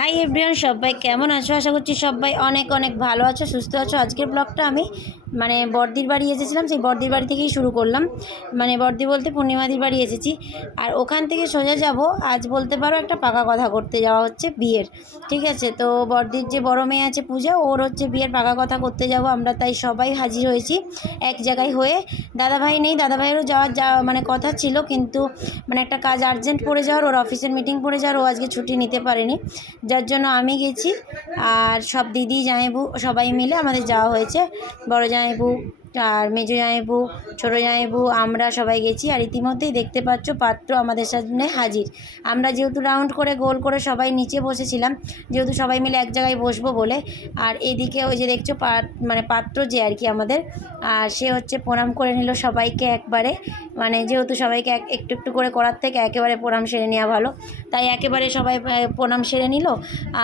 Hi everyone সবাই কেমন আছো? আশা করছি সবাই অনেক অনেক ভালো আছো, সুস্থ আছো। আজকের ব্লগটা আমি মানে বর্দির বাড়ি এসেছিলাম, সেই বর্দির বাড়ি থেকেই শুরু করলাম। মানে বর্দি বলতে পূর্ণিমাদির বাড়ি এসেছি। আর ওখান থেকে সোজা যাব, আজ বলতে পারো একটা পাকা কথা করতে যাওয়া হচ্ছে বিয়ের। ঠিক আছে? তো বর্দির যে বড় মেয়ে আছে পূজা, ওর হচ্ছে বিয়ের পাকা কথা করতে যাব। আমরা তাই সবাই হাজির হয়েছি এক জায়গায় হয়ে। দাদাভাই নেই, দাদাভাইয়েরও যাওয়ার যা মানে কথা ছিল, কিন্তু মানে একটা কাজ আর্জেন্ট পড়ে যাওয়ার, ওর অফিসের মিটিং পড়ে যাওয়ার, ও আজকে ছুটি নিতে পারেনি। যার জন্য আমি গেছি। আর সব দিদি, জামাইবু সবাই মিলে আমাদের যাওয়া হয়েছে। বড় জামাইবু আর মেজো জামাইবু ছোটো জামাইবু আমরা সবাই গেছি আর ইতিমধ্যেই দেখতে পাচ্ছ পাত্র আমাদের সামনে হাজির। আমরা যেহেতু রাউন্ড করে গোল করে সবাই নিচে বসেছিলাম, যেহেতু সবাই মিলে এক জায়গায় বসবো বলে। আর এদিকে ওই যে দেখছ মানে পাত্র যে আর কি আমাদের, আর সে হচ্ছে প্রণাম করে নিল সবাইকে একবারে। মানে যেহেতু সবাইকে এক, একটু একটু করে করার থেকে একেবারে প্রণাম সেরে নেওয়া ভালো। তাই একেবারে সবাই প্রণাম সেরে নিল।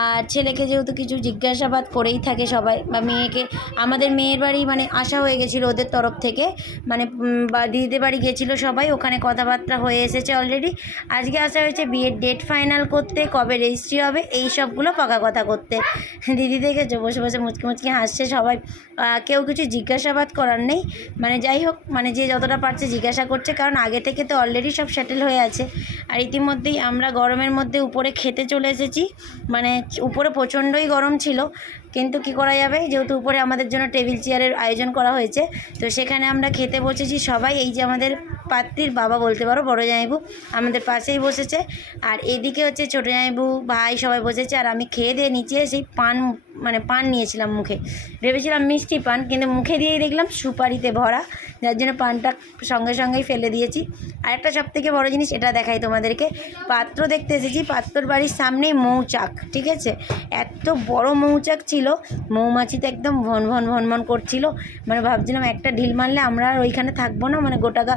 আর ছেলেকে যেহেতু কিছু জিজ্ঞাসাবাদ করেই থাকে সবাই, বা মেয়েকে, আমাদের মেয়ের বাড়ি মানে আসা হয়ে গেছিল ওদের তরফ থেকে। মানে দিদিদের বাড়ি গেছিল সবাই, ওখানে কথাবার্তা হয়ে এসেছে অলরেডি আজকে আসা হয়েছে বিয়ের ডেট ফাইনাল করতে, কবে রেজিস্ট্রি হবে, এই সবগুলো পাকা কথা করতে। দিদি দেখেছ? বসে বসে মুচকি মুচকি হাসছে সবাই। কেউ কিছু জিজ্ঞাসাবাদ করার নেই। মানে যাই হোক মানে যে যতটা পারছে জিজ্ঞাসা করছে, কারণ আগে থেকে তো অলরেডি সব সেটেল হয়ে আছে। আর ইতিমধ্যেই আমরা গরমের মধ্যে উপরে খেতে চলে এসেছি। মানে উপরে প্রচণ্ডই গরম ছিল। কিন্তু কি করা যাবে? যেহেতু উপরে আমাদের জন্য টেবিল চেয়ারের আয়োজন করা হয়েছে, তো সেখানে আমরা খেতে বসেছি সবাই। এই যে আমাদের পাত্রীর বাবা বলতে পারো, বড় জামাইবু আমাদের পাশেই বসেছে। আর এদিকে হচ্ছে ছোটো জামাইবু, ভাই সবাই বসেছে। আর আমি খেয়ে দিয়ে নিচে সেই পান মানে পান নিয়েছিলাম মুখে। ভেবেছিলাম মিষ্টি পান, কিন্তু মুখে দিয়েই দেখলাম সুপারিতে ভরা। যার জন্য পানটা সঙ্গে সঙ্গেই ফেলে দিয়েছি। আর একটা সব থেকে বড়ো জিনিস, এটা দেখাই তোমাদেরকে। পাত্র দেখতে এসেছি, পাত্রর বাড়ির সামনেই মৌচাক, ঠিক আছে? এত বড় মৌচাক ছিল মৌমাছিতে একদম ভন ভন ভন ভন করছিল। মানে ভাবছিলাম একটা ঢিল মারলে আমরা আর ওইখানে থাকব না মানে গোটাকা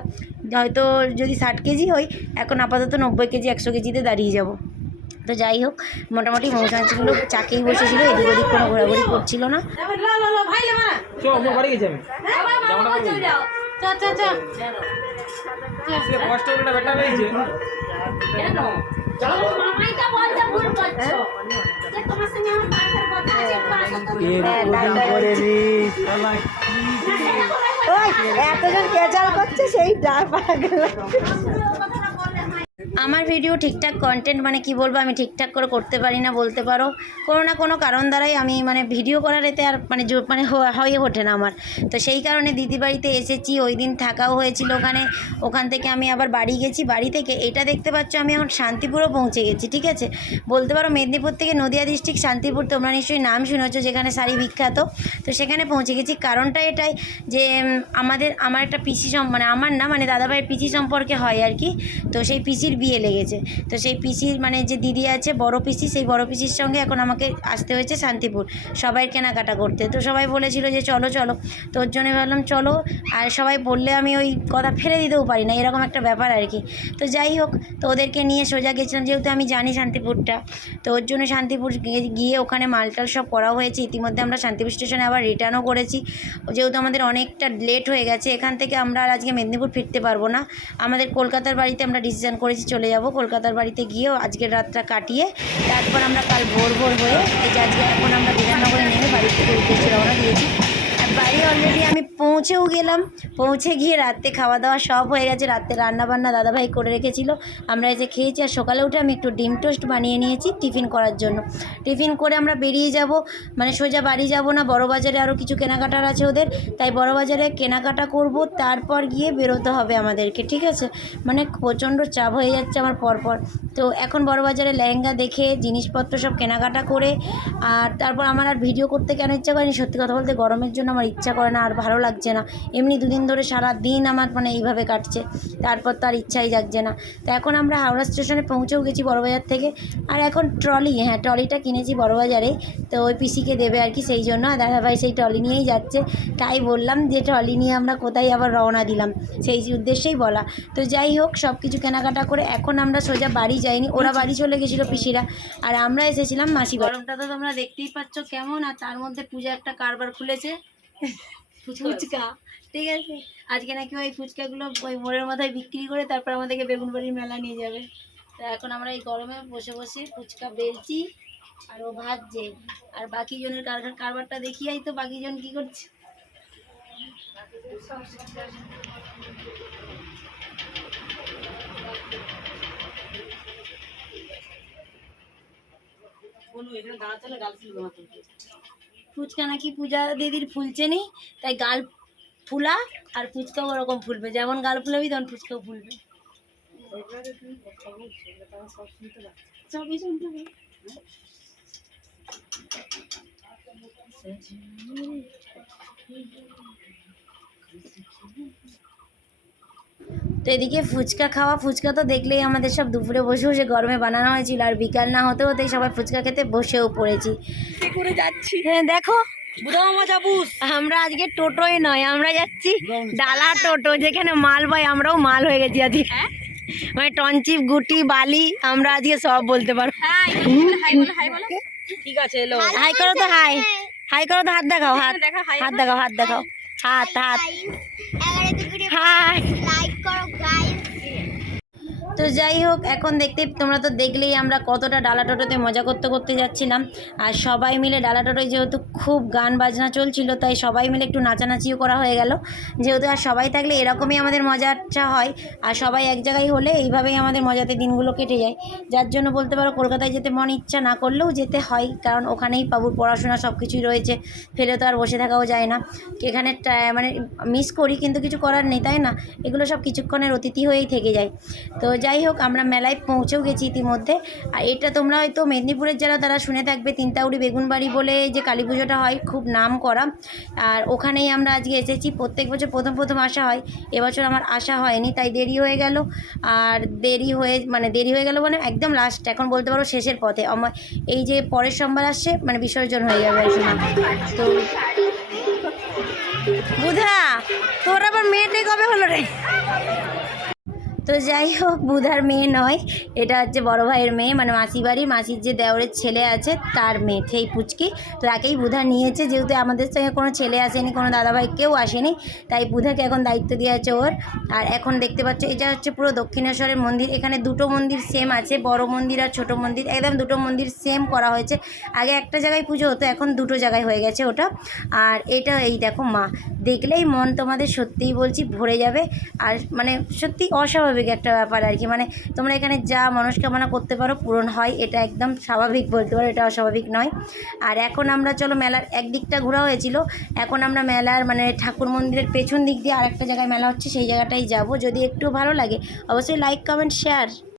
হয়তো যদি ষাট কেজি হই এখন আপাতত নব্বই কেজি একশো কেজিতে দাঁড়িয়ে যাব। তো যাই হোক মোটামুটি মৌমাছিগুলো চাকেই বসেছিল এদিক ওদিক কোনো ঘোরাঘুরি করছিল না। কষ্ট বেটা ওই এতজন কেচাল করছে সেই ডাক পাগল আমার ভিডিও ঠিকঠাক কন্টেন্ট মানে কি বলব, আমি ঠিকঠাক করে করতে পারি না, বলতে পারো। কোনো না কোনো কারণ দ্বারাই আমি মানে ভিডিও করার এতে আর মানে মানে হয়ে ওঠে না আমার। তো সেই কারণে দিদি বাড়িতে এসেছি, ওই দিন থাকাও হয়েছিল ওখানে। ওখান থেকে আমি আবার বাড়ি গেছি। বাড়ি থেকে এটা দেখতে পাচ্ছ আমি এখন শান্তিপুরও পৌঁছে গেছি, ঠিক আছে? বলতে পারো মেদিনীপুর থেকে নদিয়া ডিস্ট্রিক্ট শান্তিপুর, তোমরা নিশ্চয়ই নাম শুনেছো যেখানে শাড়ি বিখ্যাত। তো সেখানে পৌঁছে গেছি। কারণটা এটাই যে আমাদের আমার একটা পিসি মানে আমার না মানে দাদাভাইয়ের পিসি সম্পর্কে হয় আর কি। তো সেই পিসির বিয়ে লেগেছে। তো সেই পিসির মানে যে দিদি আছে, বড় পিসি, সেই বড় পিসির সঙ্গে এখন আমাকে আসতে হয়েছে শান্তিপুর। সবাই কেনাকাটা করতে। তো সবাই বলেছিল যে চলো চলো। তো ওর জন্য ভাবলাম চলো। আর সবাই বললে আমি ওই কথা ফেলে দিতেও পারি না। এরকম একটা ব্যাপার আর কি। তো যাই হোক, তো ওদেরকে নিয়ে সোজা গেছিলাম। যেহেতু আমি জানি শান্তিপুরটা, তো ওর জন্য শান্তিপুর গিয়ে- ওখানে মালটাল সব করা হয়েছে। ইতিমধ্যে আমরা শান্তিপুর স্টেশনে আবার রিটার্নও করেছি। যেহেতু আমাদের অনেকটা লেট হয়ে গেছে, এখান থেকে আমরা আর আজকে মেদিনীপুর ফিরতে পারব না। আমাদের কলকাতার বাড়িতে আমরা ডিসিশন করেছি চলে যাব কলকাতার বাড়িতে গিয়েও আজকের রাতটা কাটিয়ে তারপর আমরা কাল ভোর ভোর হয়ে এই যে আজকে এখন আমরা বিধাননগরে নেমে বাড়িতে উদ্দেশ্যে রওনা দিয়েছি। বাড়ি অলরেডি আমি পৌঁছেও গেলাম। পৌঁছে গিয়ে রাতে খাওয়া দাওয়া সব হয়ে গেছে। রাতে রান্না বান্না দাদাভাই করে রেখেছিল। আমরা এসে খেয়েছি আর সকালে উঠে আমি একটু ডিম টোস্ট বানিয়ে নিয়েছি টিফিন করার জন্য। টিফিন করে আমরা বেরিয়ে যাব। মানে সোজা বাড়ি যাব না। বড় বাজারে আরও কিছু কেনাকাটার আছে ওদের। তাই বড় বাজারে কেনাকাটা করব। তারপর গিয়ে বেরোতে হবে আমাদেরকে, ঠিক আছে? মানে প্রচণ্ড চাপ হয়ে যাচ্ছে আমার পরপর। তো এখন বড় বাজারে লেহেঙ্গা দেখে, জিনিসপত্র সব কেনাকাটা করে, আর তারপর আমার আর ভিডিও করতে কেন ইচ্ছা করেনি? সত্যি কথা বলতে গরমের জন্য আমার ইচ্ছা করে না, আর ভালো লাগছে না। এমনি দুদিন ধরে সারা দিন আমার মানে এইভাবে কাটছে। তারপর তো আর ইচ্ছাই জাগছে না। তো এখন আমরা হাওড়া স্টেশনে পৌঁছেও গেছি বড়বাজার থেকে। আর এখন ট্রলি হ্যাঁ ট্রলিটা কিনেছি বড়বাজারে। তো ওই পিসিকে দেবে আর কি সেই জন্য। আর দাদাভাই সেই ট্রলি নিয়েই যাচ্ছে। তাই বললাম যে ট্রলি নিয়ে আমরা কোথায় আবার রওনা দিলাম। সেই উদ্দেশ্যেই বলা। তো যাই হোক সব কিছু কেনাকাটা করে এখন আমরা সোজা বাড়ি যাইনি। ওরা বাড়ি চলে গেছিল পিসিরা। আর আমরা এসেছিলাম মাসি গরমটা তো তোমরা দেখতেই পাচ্ছ কেমন। আর তার মধ্যে পূজা একটা কারবার খুলেছে। ফুচকা। ঠিক আছে। আজকে নাকি ওই ফুচকাগুলো ওই মোড়ের মাথায় বিক্রি করে তারপর আমাদেরকে বেগুনবাড়ির মেলা নিয়ে যাবে। তো এখন আমরা এই গরমে বসে বসে ফুচকা বেলছি আর ও ভাজছে। আর বাকি জনের কার- কারবারটা দেখিয়াই তো বাকি জন কি করছে? বলু এখানে দাঁড়াতে হলে মাত্র ফুচকা নাকি পূজা দিদির ফুলছে নি, তাই গাল ফুলা আর ফুচকাও ওরকম ফুলবে যেমন গাল ফুলাবি তেমন ফুচকাও ফুলবে। তো এদিকে ফুচকা খাওয়া ফুচকা তো দেখলেই আমাদের সব দুপুরে বসে বসে গরমে বানানো হয়েছিল আর বিকাল না হতে হতেই সবাই ফুচকা খেতে বসেও পড়েছি। করে যাচ্ছি? হ্যাঁ দেখো। আমরা আজকে টোটোয় নয় আমরা যাচ্ছি ডালা টোটো যেখানে মাল বয় আমরাও মাল হয়ে গেছি আজকে। মানে টনচিপ গুটি বালি আমরা আজকে সব বলতে পারব ঠিক আছে এলো। হাই করো তো হাই। হাই করো তো হাত দেখাও হাত। দেখা হাত দেখাও হাত দেখাও। হাত হাত। হাই। তো যাই হোক, এখন দেখতে তোমরা তো দেখলেই আমরা কতটা ডালা টোটোতে মজা করতে করতে যাচ্ছিলাম আর সবাই মিলে ডালা টোটোয় যেহেতু খুব গান বাজনা চলছিল, তাই সবাই মিলে একটু নাচানাচিও করা হয়ে গেল। যেহেতু আর সবাই থাকলে এরকমই আমাদের মজাটা হয়, আর সবাই এক জায়গায় হলে এইভাবেই আমাদের মজাতে দিনগুলো কেটে যায়। যার জন্য বলতে পারো, কলকাতায় যেতে মন ইচ্ছা না করলেও যেতে হয়, কারণ ওখানেই বাবুর পড়াশোনা সব কিছুই রয়েছে, ফেলে তো আর বসে থাকাও যায় না। এখানে মানে মিস করি, কিন্তু কিছু করার নেই, তাই না? এগুলো সব কিছুক্ষণের অতিথি হয়েই থেকে যায়। তো যাই হোক, আমরা মেলায় পৌঁছেও গেছি ইতিমধ্যে। আর এটা তোমরা হয়তো মেদিনীপুরের যারা, তারা শুনে থাকবে, তিনতাউড়ি বেগুনবাড়ি বলে যে কালী পুজোটা হয়, খুব নাম করা। আর ওখানেই আমরা আজকে এসেছি। প্রত্যেক বছর প্রথম প্রথম আসা হয়। এবছর আমার আসা হয়নি, তাই দেরি হয়ে গেল। আর দেরি হয়ে মানে দেরি হয়ে গেল মানে একদম লাস্ট এখন বলতে পারো শেষের পথে। আমার এই যে পরের সোমবার আসছে মানে বিসর্জন হয়ে যাবে আর। তো বুধা, তোর আবার মেয়েটাই কবে হলো রে? তো যাই হোক, বুধার মেয়ে নয়। এটা হচ্ছে বড় ভাইয়ের মেয়ে মানে মাসি বাড়ি মাসির যে দেওরের ছেলে আছে, তার মেয়ে, সেই পুচকি। তো তাকেই বুধা নিয়েছে, যেহেতু আমাদের সঙ্গে কোনো ছেলে আসেনি, কোনো দাদাভাই কেউ আসেনি, তাই বুধাকে এখন দায়িত্ব দেওয়া আছে ওর। আর এখন দেখতে পাচ্ছ এটা হচ্ছে পুরো দক্ষিণেশ্বরের মন্দির, এখানে দুটো মন্দির সেম আছে, বড় মন্দির আর ছোট মন্দির। একদম দুটো মন্দির সেম করা হয়েছে। আগে একটা জায়গায় পুজো হতো, এখন দুটো জায়গায় হয়ে গেছে ওটা। আর এটা এই দেখো মা, দেখলেই মন তোমাদের সত্যিই বলছি ভরে যাবে। আর মানে সত্যি অস্বাভাবিক। একটা ব্যাপার আর কি। মানে তোমরা এখানে যা মনস্কামনা করতে পারো পূরণ হয়, এটা একদম স্বাভাবিক বলতে পারো, এটা অস্বাভাবিক নয়। আর এখন আমরা চলো মেলার একদিকটা ঘোরা হয়েছিল। এখন আমরা মেলার মানে ঠাকুর মন্দিরের পেছন দিক দিয়ে আরেকটা জায়গায় মেলা হচ্ছে, সেই জায়গাটাই যাব। যদি একটু ভালো লাগে, অবশ্যই লাইক কমেন্ট শেয়ার